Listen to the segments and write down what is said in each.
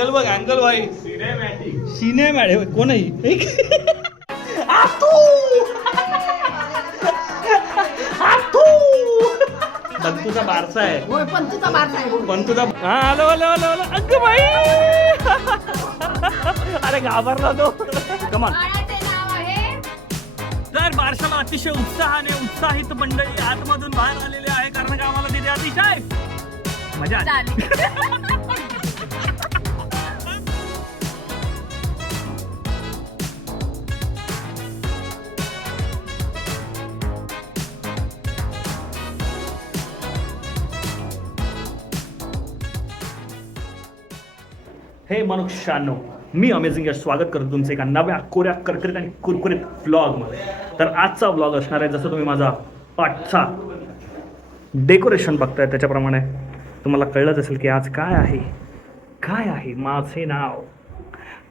Angle बघ angle भाई cinematic कोण आहे पंतूचा बारसा आहे पंतूचा हा आलो आलो आलो आलो अगं बाई अरे घाबरला तो कमान. तर बारशाला अतिशय उत्साहित मंडळी आतमधून बाहेर आलेले आहे कारण का आम्हाला तिथे अतिशय मजा आली. हे मनुष्यानो मी अमेझिंग या स्वागत करतो तुमचं एका नव्या कोऱ्या करकरीत आणि कुरकुरीत व्लॉगमध्ये. तर आजचा व्लॉग असणार आहे जसं तुम्ही माझा पाठचा डेकोरेशन बघताय त्याच्याप्रमाणे तुम्हाला कळलंच असेल की आज काय आहे माझे नाव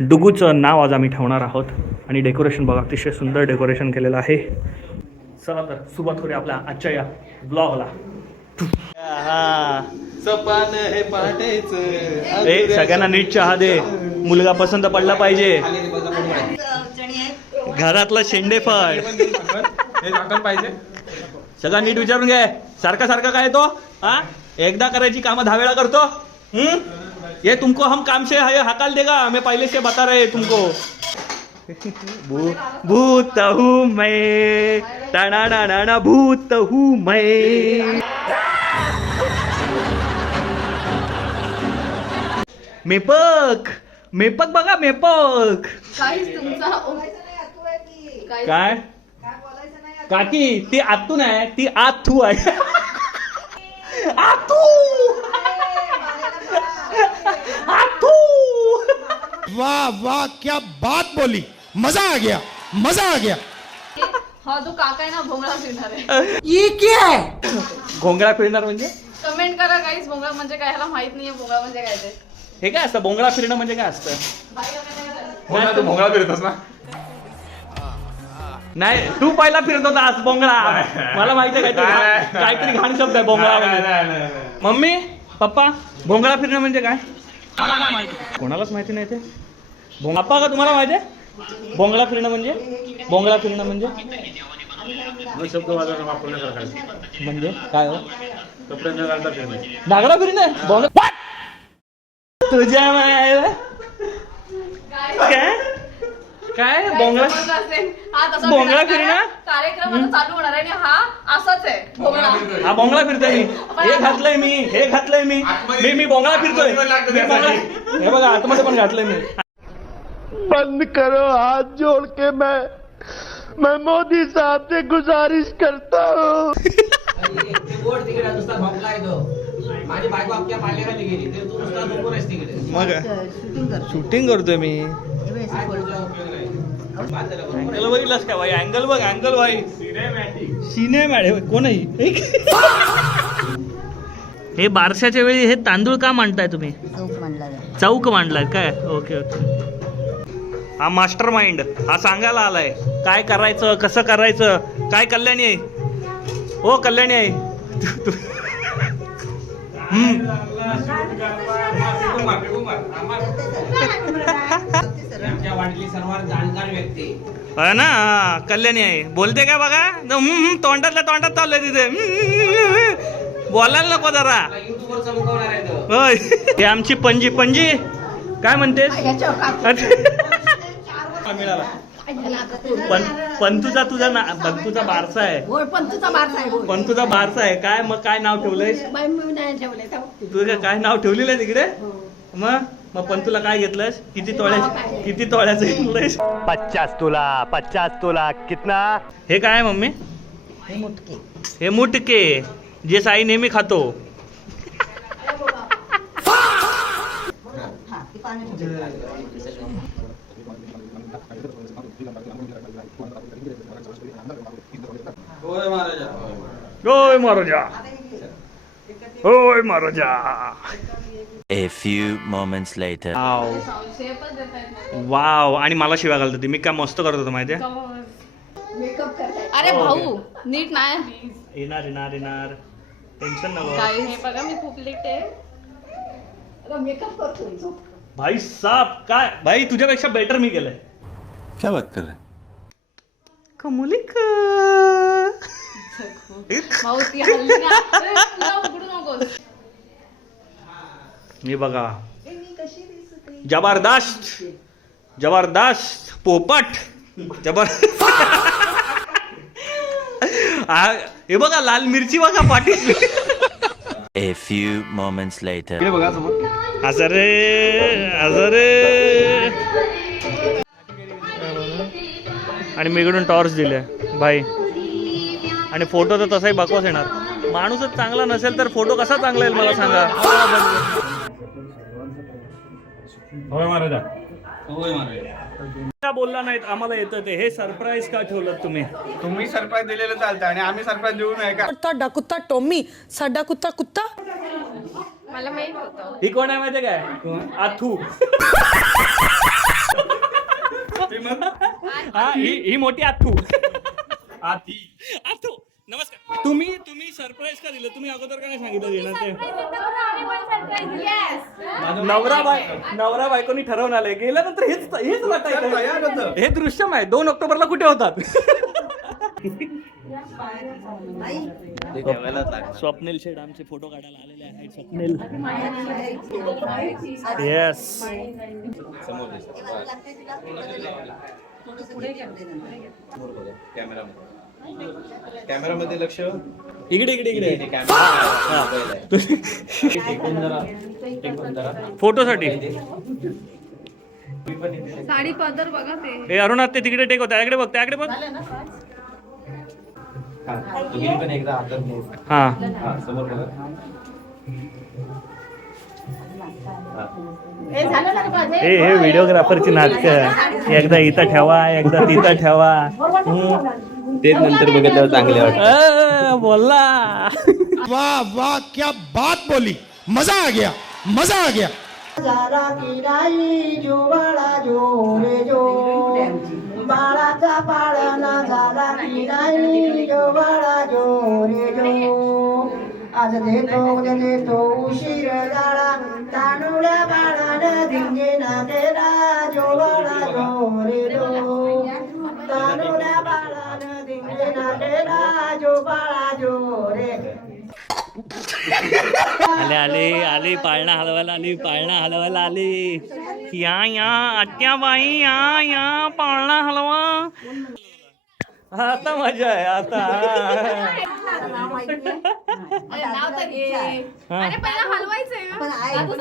डुगूचं नाव आज आम्ही ठेवणार आहोत आणि डेकोरेशन बघा अतिशय सुंदर डेकोरेशन केलेलं आहे. चला तर सुरुवात करूया आपल्या आजच्या या ब्लॉगला. सपान हे पाठायचं सगळ्यांना नीट चहा दे मुलगा पसंत पडला पाहिजे. घरातला शेंडेफळ हे झाकण पाहिजे सगळं नीट विचारून घे. सारखा काय तो हा एकदा करायची कामं 10 वेळा करतो. ये तुमको हम काम से हकाल देगा मैं पहले से बता रहे तुमको. भूत हूँ मैं टाणा भूत हूँ मैं. मेपक बघा मेपक काय काकी ती आतून आहे ती आतू आहे. आतू वाह वाह क्या बात बोली मजा आ गया हा तो काका आहे ना भोंगळा फिरणार आहे. ये क्या है घोंगडा फिरणार म्हणजे कमेंट करा गाईस भोंगळा म्हणजे काय ह्याला माहित नाहीये भोंगळा म्हणजे काय ते. हे काय असतं भोंगडा फिरणं म्हणजे काय असतं. हो ना तू भोंगळा फिरतोस ना. नाही तू पहिला फिरत होता आज भोंगळा मला माहिती आहे काहीतरी घाण शब्द आहे भोंगळा म्हणजे. मम्मी पप्पा भोंगळा फिरणं म्हणजे काय कोणालाच माहिती नाही ते. पप्पा का तुम्हाला माहिती आहे भोंगळा फिरणं म्हणजे शब्द वापरण्यासारखा म्हणजे काय हो कपड्यांना घालता फिरणं नागडा फिरणं तुझ्या काय भोंगळा भोंगळा फिरणं कार्यक्रम आता चालू होणार आहे आणि हा असाच आहे भोंगळा. हा भोंगळा फिरतोय मी हे घातलंय मी भोंगळा फिरतोय हे बघा आतमध्ये पण घातलंय मी. बंद करो हाथ जोड़ के मैं मोदी साहब से गुजारिश करता हूँ. मग शूटिंग करतोय मी. अँगल बघितलास का भाई अँगल बघ अँगल भाई सिनेमॅटिक कोण आहे. हे बारशाच्या वेळी हे तांदूळ का मांडताय तुम्ही चौक मांडलाय काय. ओके हा मास्टर माइंड हा सांगायला आलाय काय करायचं कसं करायचं. काय कल्याणी आहे हो कल्याणी आहे सर्वात जाणकार व्यक्ती है ना कल्याणी आहे बोलते काय बघा तोंडातल्या तोंडात चाललंय तिथे बोलायला नको जरा. युट्यूबवर चमकवणार आहे तो. होय हे आमची पणजी काय म्हणतेस. पंतूचा पंतूचा बारसा आहे पंतूचा बारसा आहे काय मग काय नाव ठेवलंयस तुझं काय नाव ठेवलेलं आहे तिकडे. मग पंतूला काय घेतलंस किती तोळ्याचं घेतलंयस. 50 तोला कितना. हे काय मम्मी हे मुटके जे साई नेहमी खातो. होय महाराजा. A few moments later. Wow आणि मला शिव्या घालत होती मी काय मस्त करत होतो माहितीये. अरे भाऊ नीट नाही येणार टेन्शन नको. काय हे बघा मी खूप लेट आहे. भाई साहब काय भाई तुझ्यापेक्षा बेटर मी केलंय क्या बात कर रहे कमुलिक भाऊ ती हल्ली ना. तुला उघडू नकोस. मी बघा जबरदस्त जबरदस्त पोपट जबर हे बघा लाल मिरची बघा पाठी. A few moments later. इकडे बघा समोर. हजरे आणि मी इकडून टॉर्च दिले भाई. आणि फोटो तर तसाही बकवास येणार. माणूसच चांगला नसेल तर फोटो कसा चांगला येईल मला सांगा. होय महाराजा. का बोलला नाहीत आम्हाला येतं ते. हे सरप्राईज का ठेवलं तुम्ही. तुम्ही सरप्राईज दिलेलं चालतं आणि आम्ही सरप्राईज देऊ नये का? ਤੁਹਾਡਾ ਕੁੱਤਾ ਟੋਮੀ ਸਾਡਾ ਕੁੱਤਾ ਕੁੱਤਾ मला माहित होतं. ही कोण आहे माहितीये काय आथू. हा ही मोठी आथू. आथू नमस्कार. तुम्ही सरप्राईज का दिलं. तुम्ही अगोदर का नाही सांगितलं देणार ते. नवरा बायकोनी ठरवून आलंय. गेल्यानंतर हेच वाटायचं. हे दृश्यम आहे. 2 ऑक्टोबरला कुठे होतात. स्वप्नील शेठ आमचे फोटो काढायला आलेले आहेत. स्वप्नील येस. कॅमेरामध्ये लक्ष. इकडे फोटोसाठी. साडी पदर बघा ते. हे अरुणात ते तिकडे टेक होता. त्याकडे बघ त्याकडे बघ. हा समोर बघा. हे व्हिडिओग्राफरची नाटकं. एकदा इथं ठेवा एकदा तिथं ठेवा. तेच नंतर बघितल्यावर चांगले वाटत. बोलला. वाह वाह क्या बात बोली. मजा आ गया मजा आ गया. झाला की नाही जो बाळा जो रे जो बाळाचा पाळणा झाला की नाही जो बाळा जो रे जो आज देतो उद्या देतो उशीर झाला तांदुळ्या बाळानं धिंगे ना गेला जो बाळा जो रे जो तांदुळ्या बाळानं धिंगे ना गेला जो बाळा जो रे. आले पाळणा हलवायला आली. या आत्याबाई या पाळणा हलवा. आता मजा आहे आता. नाव तर घे. अरे पहिला हलवायचंय ना.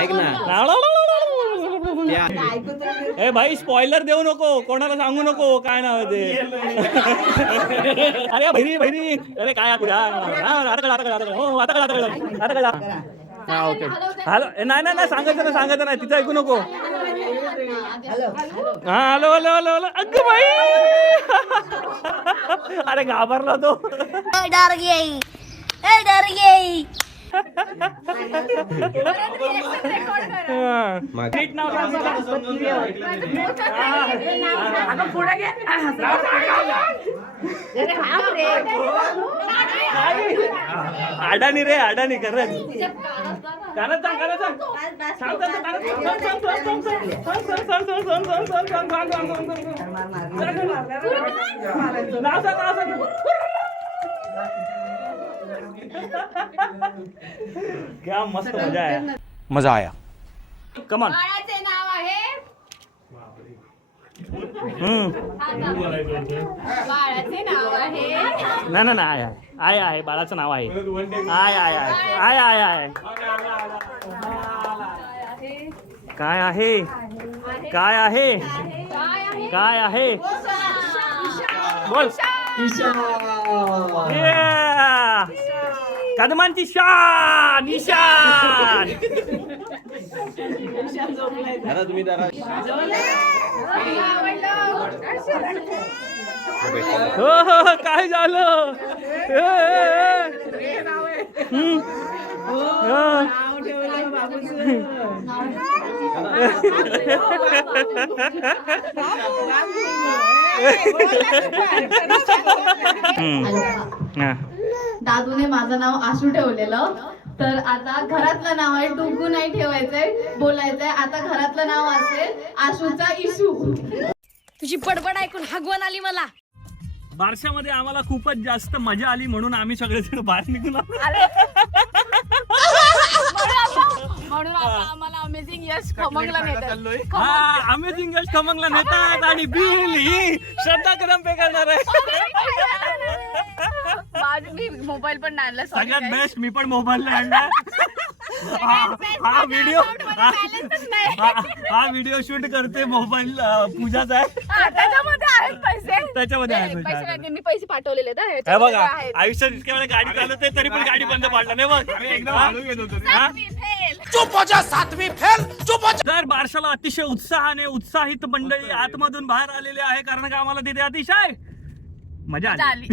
ऐक ना. ए भाई स्पॉइलर देऊ नको. कोणाला सांगू नको काय नाव आहे ते. अरे बहिणी अरे काय आता हा ओके. हॅलो नाही सांगायचं नाही तिचं ऐकू नको. हा हॅलो अगं बाई. अरे घाबरला तो. डर गई नीट नाव अडाणी खरंच. क्या मस्त मजा आया. कमान. बाळाचे नाव आहे. बाळाचे नाव आहे. नाही आहे बाळाचं नाव आहे. आहे काय आहे बोल. कदमांची शान निशान. तुम्ही जरा हो काय झालं. दादूने माझं नाव आशू ठेवलेलं तर आता घरातलं नाव आहे, डुगू नाही ठेवायचंय, बोलायचंय. आता घरातलं नाव असेल आशूचा इशू. तुझी बडबड ऐकून हगवण आली मला. बारशामध्ये आम्हाला खूपच जास्त मजा आली म्हणून आम्ही सगळेजण बाहेर निघून आलो. म्हणून आता आम्हाला अमेझिंग यश खमंगला नेतात. अमेझिंग यश खमंगला नेतात आणि बिल ही श्रद्धा कदम पे करणार आहे. मी मोबाईल पण नाही आणला. सगळ्यात बेस्ट मी पण मोबाईल आणला. हा व्हिडिओ शूट करते मोबाईल पूजाचा आहे. त्याच्यामध्ये आहेत पैसे. त्याच्यामध्ये आहे पैसे पैसे. नाही, त्यांनी पैसे पाठवलेले आहेत, हे ह्याच्यामध्ये बघा आहेत. आयुष्यात इतक्या वेळा गाडी चालवते तरी पण गाडी बंद पाडला नाही बघ. एकदम हळू घेत होतो रे. हा? मी fail. तर बारशाला अतिशय उत्साहाने उत्साहित मंडळी आतमधून बाहेर आलेले आहे कारण का आम्हाला तिथे अतिशय मजा आली.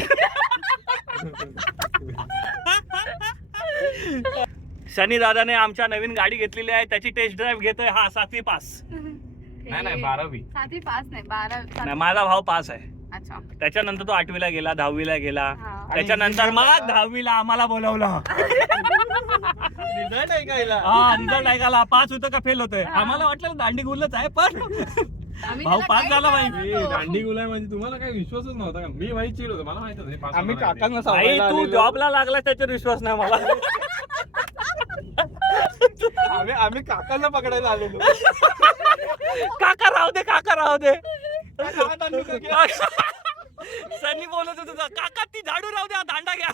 शनी दादाने आमच्या नवीन गाडी घेतलेली आहे, त्याची टेस्ट ड्राईव्ह घेतोय. हा 7वी पास. नाही 12वी. 7वी पास नाही 12. नाही, माझा भाऊ पास आहे. अच्छा. त्याच्यानंतर तो 8वीला गेला, 10वीला गेला. हा. त्याच्यानंतर मग 10वीला आम्हाला बोलवलं. रिझल्ट ऐकायला. हा रिझल्ट ऐकायला पास होतं का फेल होतंय. आम्हाला वाटलं दांडी गुलच आहे पण आम्ही भाऊ त्याला पास काही झाला नाही पाहिजे. म्हणतो. दांडी गुलाय म्हणजे तुम्हाला काही विश्वासच नव्हता का? मी भाई चिड होतो, मला माहित होतं हे पास आम्ही होणार आहे. काकांना आई सांगायला तू आलेलो. जॉबला लागला त्याच्यावर विश्वास नाही मला. आम्ही काकांना पकडायला आलेलो. काका राहू दे, काका राहू दे. सनी बोलत होत होता, काका ती झाडू राहू द्या, दांडा घ्या.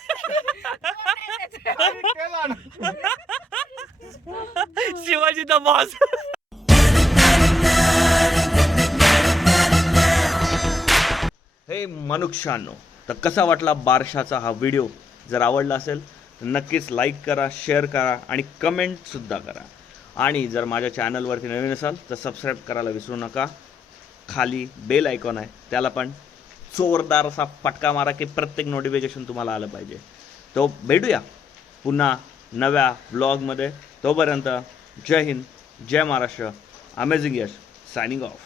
Shivaji the boss. हे मनुष्यानो, तर कसा वाटला बारशाचा हा व्हिडिओ? जर आवडला असेल तर नक्कीच लाईक करा, शेअर करा आणि कमेंटसुद्धा करा. आणि जर माझ्या चॅनलवरती नवीन असाल तर सबस्क्राईब करायला विसरू नका. खाली बेल आयकॉन आहे, त्याला पण जोरदार असा फटका मारा की प्रत्येक नोटिफिकेशन तुम्हाला आलं पाहिजे. तो भेटूया पुन्हा नव्या व्लॉगमध्ये. तोपर्यंत जय हिंद, जय महाराष्ट्र. अमेझिंग यश सायनिंग ऑफ.